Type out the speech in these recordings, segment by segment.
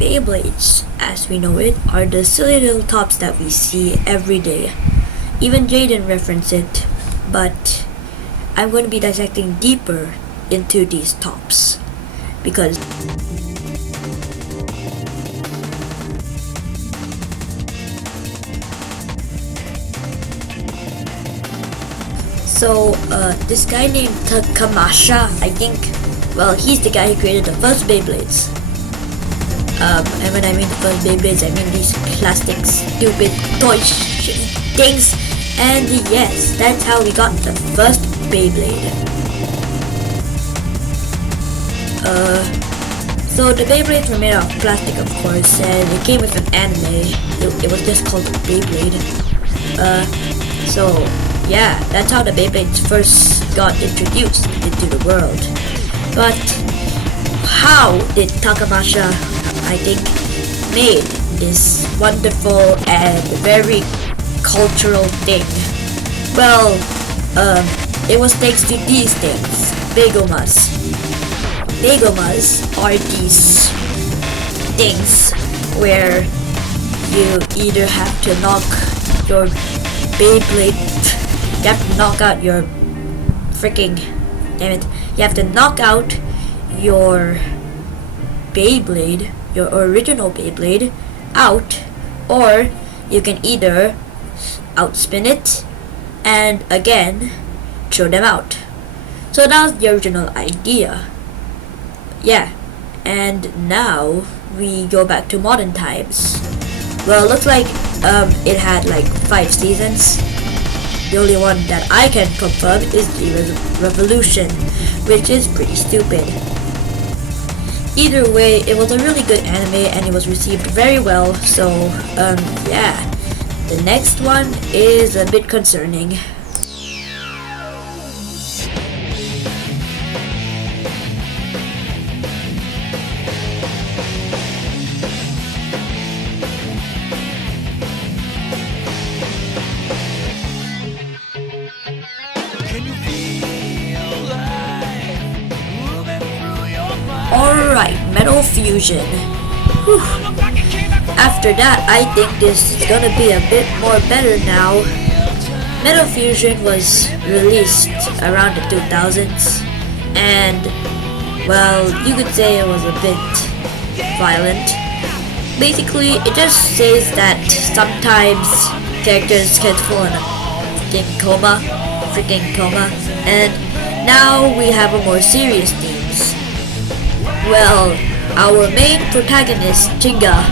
Beyblades, as we know it, are the silly little tops that we see every day. Even Jaden referenced it, but I'm going to be dissecting deeper into these tops because this guy named Takamasha, I think, well, he's the guy who created the first Beyblades. And when I mean the first Beyblades, I mean these plastic, stupid, toy things. And yes, that's how we got the first Beyblade. So the Beyblades were made out of plastic, of course, and it came with an anime. It was just called Beyblade. So yeah, that's how the Beyblades first got introduced into the world. But how did Takamasha, I think, made this wonderful and very cultural thing? Well, it was thanks to these things, Begomas. Begomas are these things where you either have to knock your Beyblade, you have to knock out your you have to knock out your Beyblade, your original Beyblade, out, or you can either outspin it and again throw them out. So that was the original idea. Yeah, and now we go back to modern times. Well, it looks like it had like 5 seasons. The only one that I can confirm is the Revolution, which is pretty stupid. Either way, it was a really good anime and it was received very well, so yeah. The next one is a bit concerning. Alright, Metal Fusion. Whew. After that, I think this is gonna be a bit more better now. Metal Fusion was released around the 2000s, and well, you could say it was a bit violent. Basically, it just says that sometimes characters can fall in a freaking coma, and now we have a more serious themes. Well, our main protagonist, Chinga,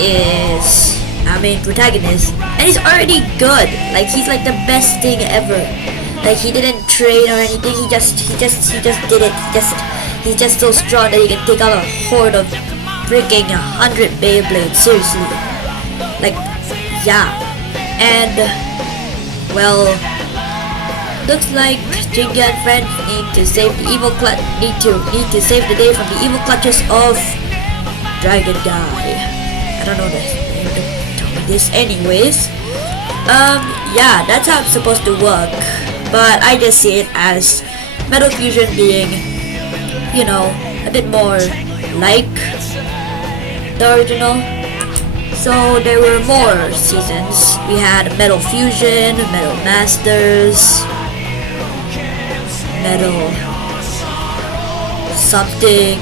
is our main protagonist, and he's already good. Like, he's like the best thing ever. Like, he didn't train or anything. He just did it. He's just so strong that he can take out a horde of freaking 100 Beyblades. Seriously, like, yeah. And well, looks like Jinga and friends need to save the evil need to save the day from the evil clutches of Dragon Guy. I don't know this. Don't tell me this anyways. Yeah, that's how it's supposed to work. But I just see it as Metal Fusion being, you know, a bit more like the original. So there were more seasons. We had Metal Fusion, Metal Masters, Metal something,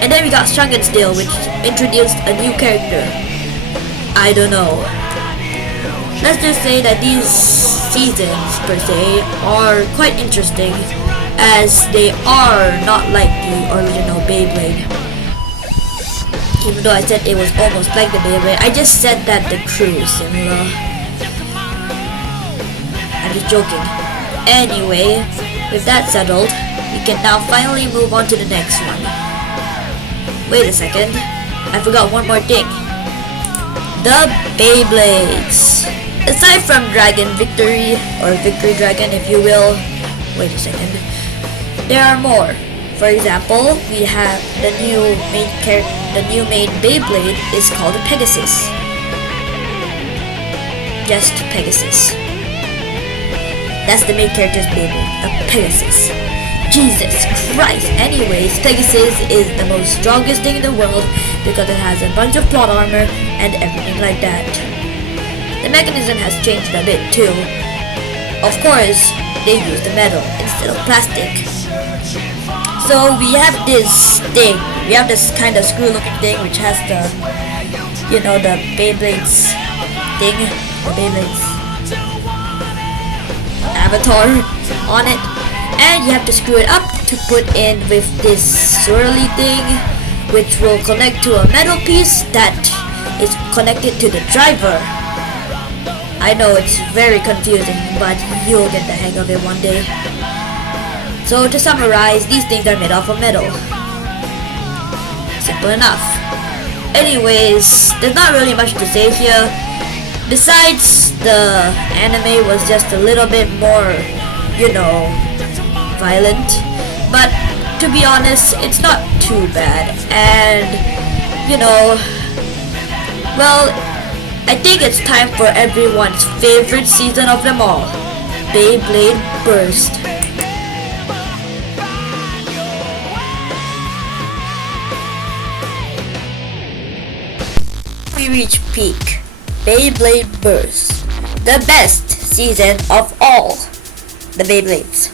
and then we got Shrunken Steel, which introduced a new character. I don't know. Let's just say that these seasons per se are quite interesting, as they are not like the original Beyblade. Even though I said it was almost like the Beyblade, I just said that the crew is similar. I'm just joking. Anyway, with that settled, we can now finally move on to the next one. Wait a second, I forgot one more thing. The Beyblades. Aside from Dragon Victory, or Victory Dragon if you will, wait a second, there are more. For example, we have the new main Beyblade is called Pegasus. Just Pegasus. That's the main character's Beyblade, a Pegasus. Jesus Christ. Anyways, Pegasus is the most strongest thing in the world because it has a bunch of plot armor and everything like that. The mechanism has changed a bit too. Of course, they use the metal instead of plastic. So we have this thing. We have this kind of screw-looking thing which has the, you know, the Beyblades thing, the Beyblades avatar on it, and you have to screw it up to put in with this swirly thing, which will connect to a metal piece that is connected to the driver. I know it's very confusing, but you'll get the hang of it one day. So to summarize, these things are made off of metal. Simple enough. Anyways, there's not really much to say here. Besides, the anime was just a little bit more, you know, violent. But to be honest, it's not too bad. And, you know, well, I think it's time for everyone's favorite season of them all, Beyblade Burst. We reach peak. Beyblade Burst, the best season of all the Beyblades.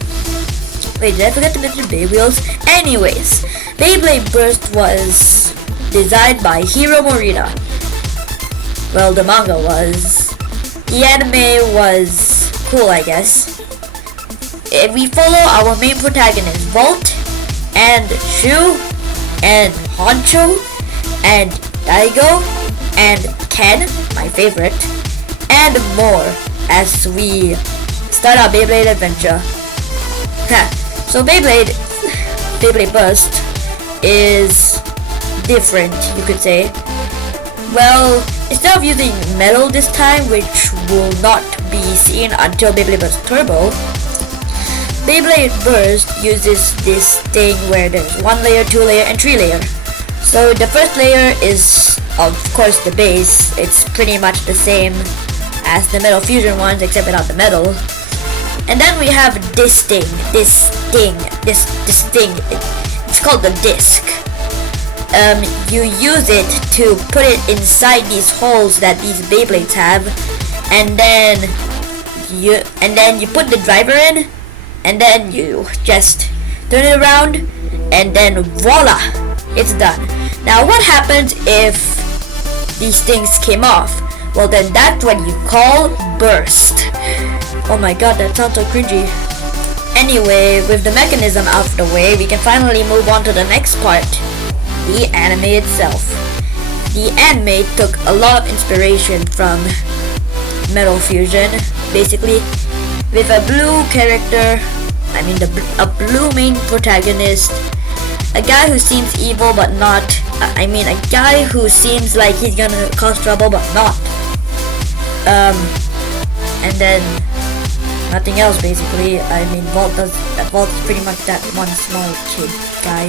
Wait, did I forget to mention Beywheels? Anyways, Beyblade Burst was designed by Hiro Morita. Well, the manga was. The anime was cool, I guess. We follow our main protagonists, Volt, and Shu, and Honcho, and Daigo, and Ken, my favorite, and more as we start our Beyblade adventure. So Beyblade Burst is different, you could say. Well, instead of using metal this time, which will not be seen until Beyblade Burst Turbo, Beyblade Burst uses this thing where there's 1 layer, 2 layer, and 3 layer. So the first layer is, of course, the base. It's pretty much the same as the Metal Fusion ones, except without the metal. And then we have this thing. It's called the disc. You use it to put it inside these holes that these Beyblades have, and then you put the driver in, and then you just turn it around, and then voila, it's done. Now what happens if these things came off? Well, then that's what you call burst. Oh my god, that sounds so cringy. Anyway, with the mechanism out of the way, we can finally move on to the next part, the anime itself. The anime took a lot of inspiration from Metal Fusion, basically, with a blue character, a blue main protagonist, a guy who seems evil but not, a guy who seems like he's gonna cause trouble but not. And then nothing else basically. Volt is pretty much that one small kid guy.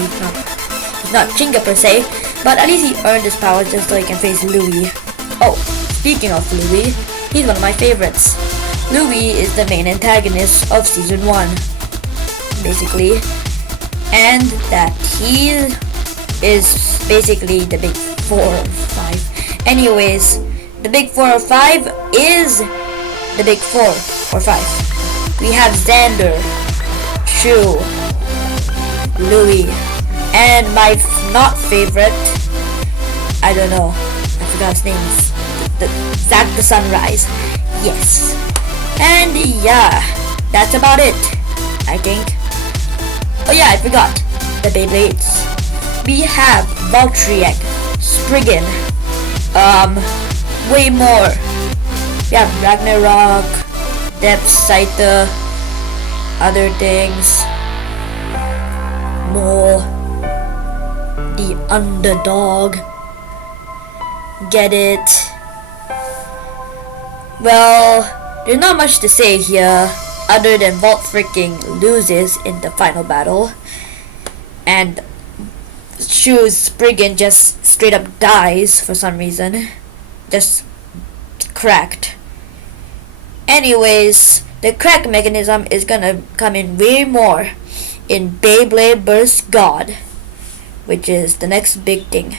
He's not Chinga per se, but at least he earned his powers just so he can face Louis. Oh, speaking of Louis, he's one of my favorites. Louis is the main antagonist of season 1, basically, and that he is basically the big 4 or 5. Anyways, the big 4 or 5 is the big 4 or 5. We have Xander, Shu, Louis, and my not favorite, I don't know, I forgot his name, Zack the Sunrise. Yes. And yeah, that's about it, I think. Oh yeah, I forgot the Beyblades. We have Valtryek, Spriggan, way more. We have Ragnarok, Depth Scyther, other things, more, the underdog, get it? Well, there's not much to say here other than Volt freaking loses in the final battle, and Shu's Spriggan just straight up dies for some reason, just cracked. Anyways, the crack mechanism is gonna come in way more in Beyblade vs. God, which is the next big thing.